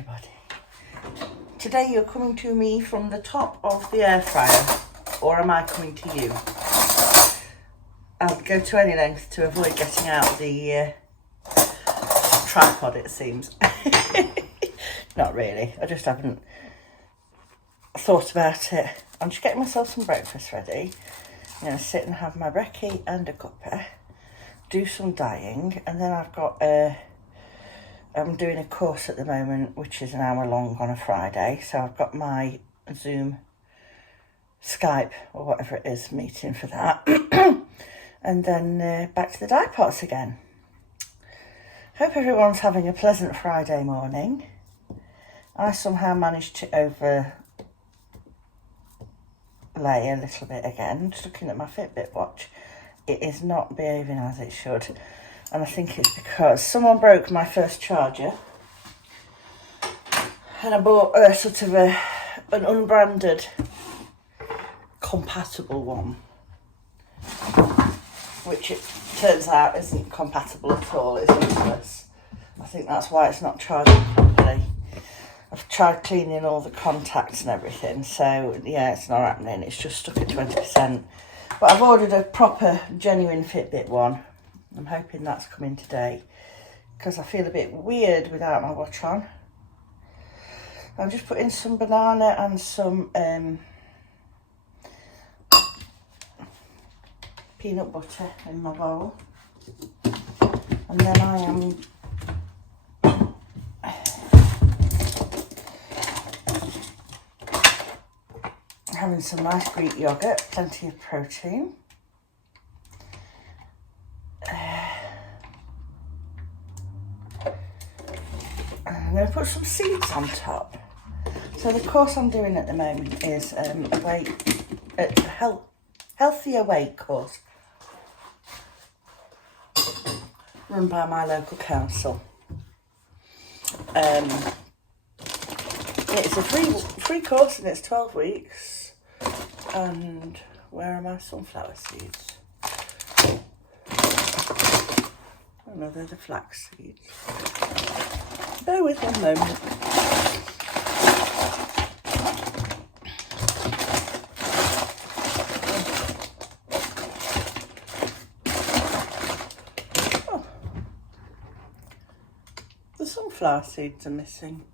everybody. Today you're coming to me from the top of the air fryer, or am I coming to you? I'll go to any length to avoid getting out the tripod, it seems. Not really, I just haven't thought about it. I'm just getting myself some breakfast ready. I'm going to sit and have my brekkie and a cuppa, do some dyeing, and then I've got I'm doing a course at the moment which is an hour long on a Friday, so I've got my Zoom, Skype or whatever it is meeting for that. And then back to the dye pots again. Hope everyone's having a pleasant Friday morning. I somehow managed to overlay a little bit again. Just looking at my Fitbit watch, it is not behaving as it should. And I think it's because someone broke my first charger and I bought a sort of an unbranded compatible one, which it turns out isn't compatible at all. It's useless. I think that's why it's not charging properly. I've tried cleaning all the contacts and everything, so yeah, it's not happening. It's just stuck at 20%. But I've ordered a proper, genuine Fitbit one. I'm hoping that's coming today because I feel a bit weird without my watch on. I'm just putting some banana and some peanut butter in my bowl, and then I am having some nice Greek yogurt, plenty of protein. I'm going to put some seeds on top. So the course I'm doing at the moment is a healthy awake course run by my local council. It's a free course and it's 12 weeks. And where are my sunflower seeds? Oh no, they're the flax seeds. Bear with 1 moment. Oh, the sunflower seeds are missing.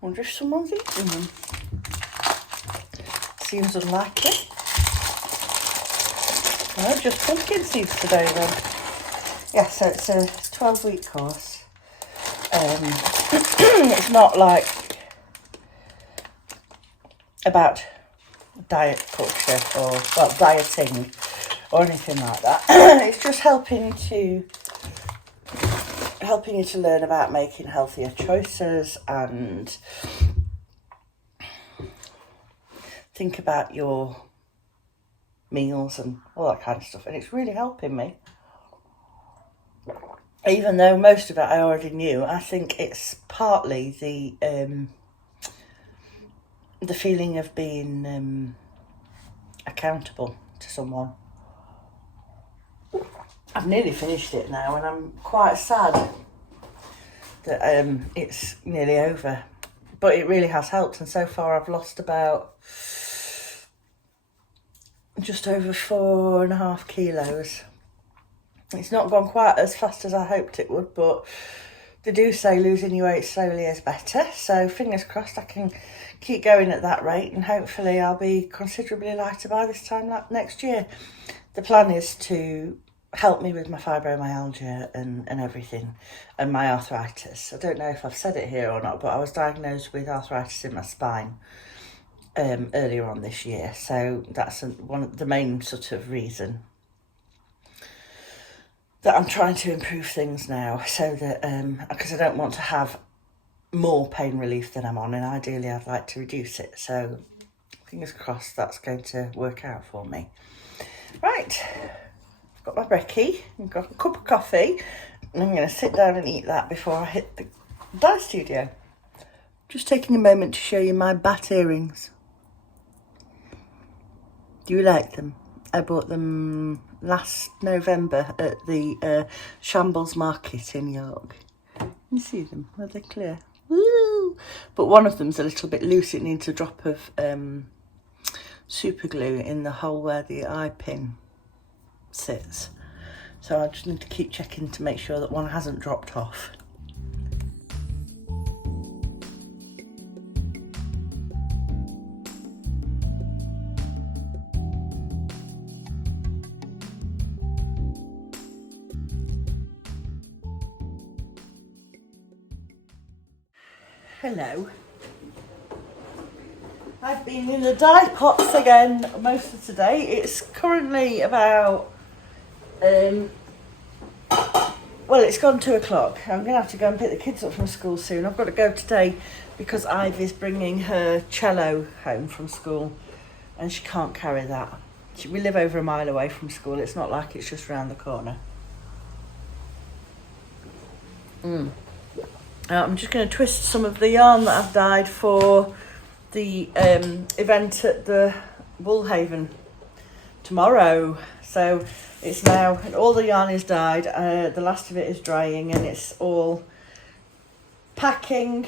Wonder if someone's eating them. Seems unlikely. No, just pumpkin seeds today then. Yeah, so it's a 12-week course. It's not like about diet culture or, well, dieting or anything like that. It's just helping you to learn about making healthier choices and think about your meals and all that kind of stuff. And it's really helping me. Even though most of it I already knew, I think it's partly the feeling of being accountable to someone. I've nearly finished it now and I'm quite sad that it's nearly over. But it really has helped, and so far I've lost about just over 4.5 kilos. It's not gone quite as fast as I hoped it would, but they do say losing your weight slowly is better. So fingers crossed I can keep going at that rate and hopefully I'll be considerably lighter by this time next year. The plan is to help me with my fibromyalgia and everything, and my arthritis. I don't know if I've said it here or not, but I was diagnosed with arthritis in my spine earlier on this year. So that's one of the main sort of reason that I'm trying to improve things now, so that because I don't want to have more pain relief than I'm on, and ideally I'd like to reduce it. So fingers crossed that's going to work out for me. Right, I've got my brekkie, I've got a cup of coffee, and I'm going to sit down and eat that before I hit the dye studio. Just taking a moment to show you my bat earrings. Do you like them? I bought them last November at the Shambles Market in York. You see them? Are they clear? Woo! But one of them's a little bit loose. It needs a drop of super glue in the hole where the eye pin sits. So I just need to keep checking to make sure that one hasn't dropped off. Hello. I've been in the dye pots again most of today. It's currently about, well, it's gone 2 o'clock. I'm going to have to go and pick the kids up from school soon. I've got to go today because Ivy's bringing her cello home from school and she can't carry that. We live over a mile away from school. It's not like it's just round the corner. I'm just going to twist some of the yarn that I've dyed for the event at the Woolhaven tomorrow. So it's now, all the yarn is dyed, the last of it is drying, and it's all packing,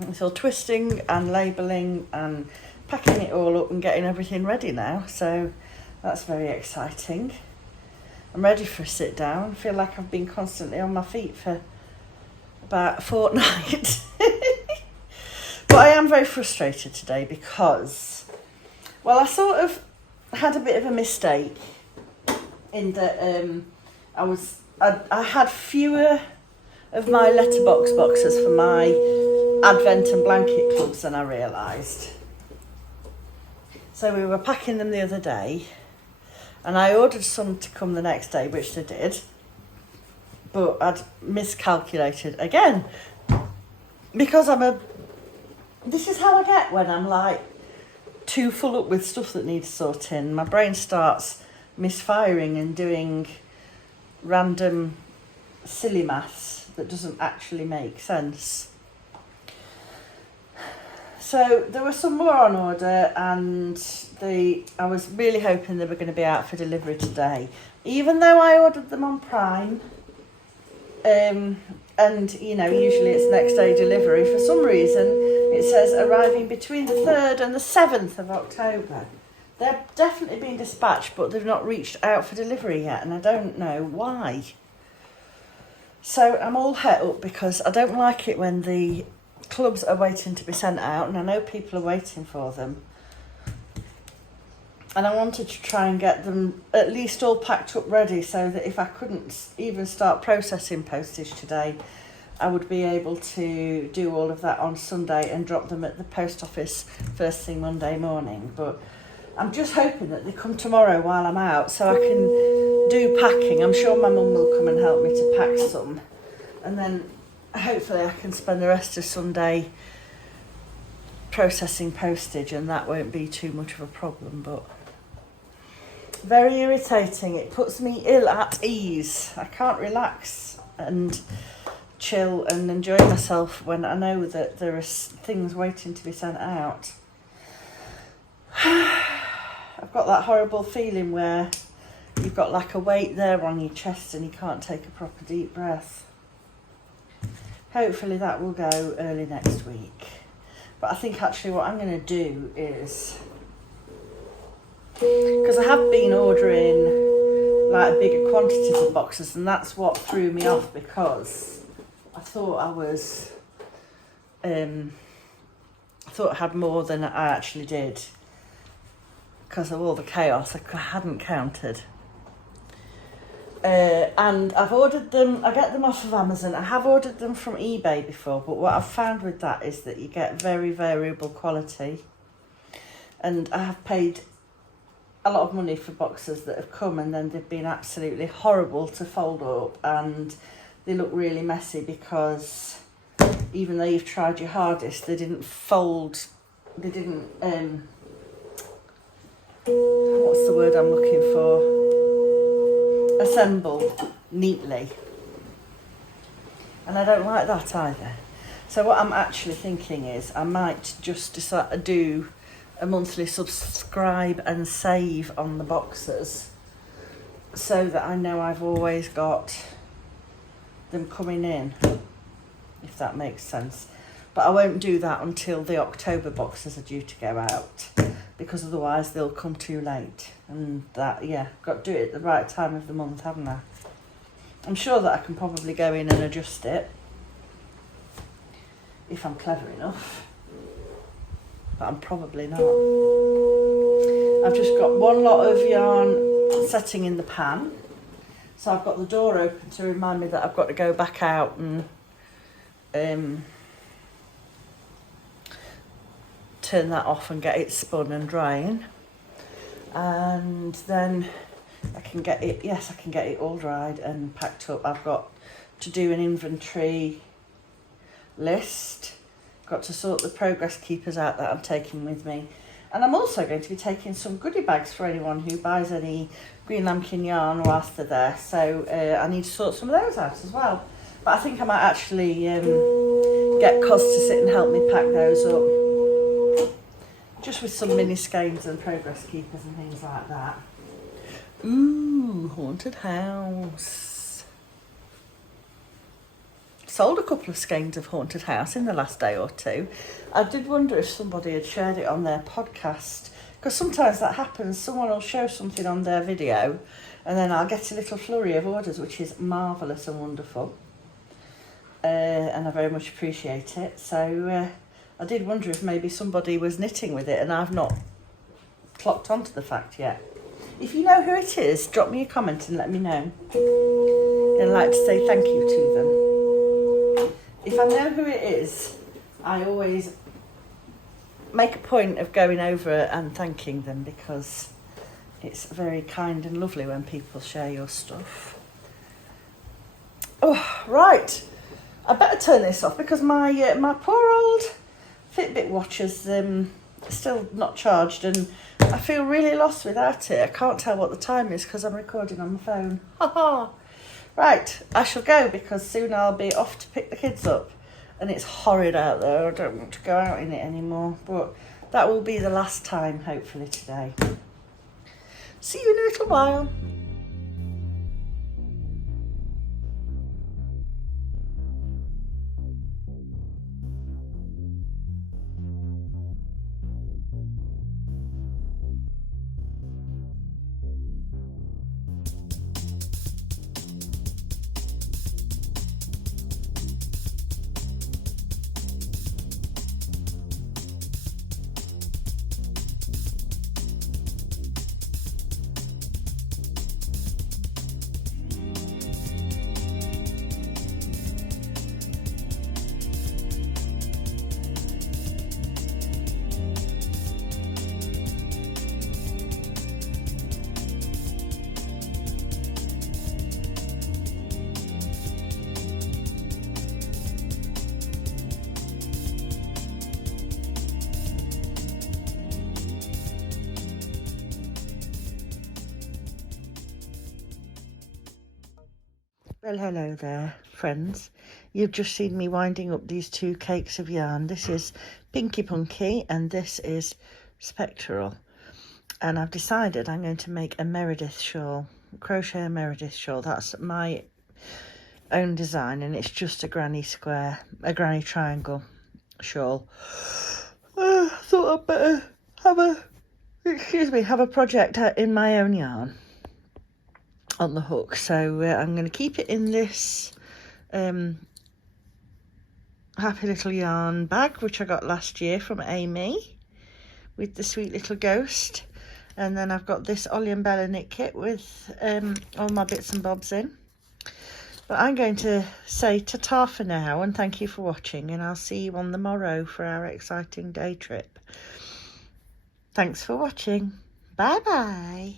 it's all twisting and labelling and packing it all up and getting everything ready now. So that's very exciting. I'm ready for a sit down. I feel like I've been constantly on my feet for about a fortnight. But I am very frustrated today because, well, I sort of had a bit of a mistake in that I had fewer of my letterbox boxes for my Advent and blanket clubs than I realised. So we were packing them the other day and I ordered some to come the next day, which they did. But I'd miscalculated again because this is how I get when I'm like too full up with stuff that needs sorting. My brain starts misfiring and doing random silly maths that doesn't actually make sense. So there were some more on order and I was really hoping they were going to be out for delivery today, even though I ordered them on Prime. And you know, usually it's next day delivery. For some reason it says arriving between the 3rd and the 7th of October. They're definitely being dispatched, but they've not reached out for delivery yet, and I don't know why. So I'm all het up because I don't like it when the clubs are waiting to be sent out, and I know people are waiting for them. And I wanted to try and get them at least all packed up ready so that if I couldn't even start processing postage today, I would be able to do all of that on Sunday and drop them at the post office first thing Monday morning. But I'm just hoping that they come tomorrow while I'm out so I can do packing. I'm sure my mum will come and help me to pack some. And then hopefully I can spend the rest of Sunday processing postage and that won't be too much of a problem. But very irritating. It puts me ill at ease. I can't relax and chill and enjoy myself when I know that there are things waiting to be sent out. I've got that horrible feeling where you've got like a weight there on your chest and you can't take a proper deep breath. Hopefully that will go early next week. But I think actually what I'm going to do is, because I have been ordering like bigger quantities of boxes, and that's what threw me off, because I thought I had more than I actually did because of all the chaos. I hadn't counted. And I've ordered them, I get them off of Amazon. I have ordered them from eBay before, but what I've found with that is that you get very variable quality. And I have paid a lot of money for boxes that have come and then they've been absolutely horrible to fold up, and they look really messy because even though you've tried your hardest, they didn't fold, they didn't, what's the word I'm looking for? Assemble neatly. And I don't like that either. So what I'm actually thinking is I might just do a monthly subscribe and save on the boxes so that I know I've always got them coming in. if that makes sense. But I won't do that until the October boxes are due to go out, because otherwise they'll come too late. And that, yeah, got to do it at the right time of the month, haven't I? I'm sure that I can probably go in and adjust it if I'm clever enough, but I'm probably not. I've just got one lot of yarn setting in the pan, so I've got the door open to remind me that I've got to go back out and turn that off and get it spun and drying, and then I can get it, yes, I can get it all dried and packed up. I've got to do an inventory list, got to sort the progress keepers out that I'm taking with me, and I'm also going to be taking some goodie bags for anyone who buys any Greenlambkin yarn whilst they're there, so I need to sort some of those out as well. But I think I might actually get Cos to sit and help me pack those up, just with some mini skeins and progress keepers and things like that. Ooh, haunted house. Sold a couple of skeins of haunted house in the last day or two. I did wonder if somebody had shared it on their podcast, because sometimes that happens. Someone will show something on their video and then I'll get a little flurry of orders, which is marvellous and wonderful. And I very much appreciate it. So I did wonder if maybe somebody was knitting with it and I've not clocked onto the fact yet. If you know who it is, drop me a comment and let me know. I'd like to say thank you to them. If I know who it is, I always make a point of going over and thanking them, because it's very kind and lovely when people share your stuff. Oh, right. I better turn this off because my poor old Fitbit watch is still not charged, and I feel really lost without it. I can't tell what the time is because I'm recording on my phone. Ha. Right, I shall go because soon I'll be off to pick the kids up, and it's horrid out there. I don't want to go out in it anymore, but that will be the last time, hopefully, today. See you in a little while. Well, hello there, friends. You've just seen me winding up these two cakes of yarn. This is Pinky Punky and this is Spectral. And I've decided I'm going to make a Meredith shawl, crochet a Meredith shawl. That's my own design, and it's just a granny square, a granny triangle shawl. I thought I'd better have a project in my own yarn on the hook. So I'm going to keep it in this happy little yarn bag, which I got last year from Amy with the sweet little ghost. And then I've got this Ollie and Bella knit kit with all my bits and bobs in. But I'm going to say ta-ta for now and thank you for watching, and I'll see you on the morrow for our exciting day trip. Thanks for watching. Bye bye.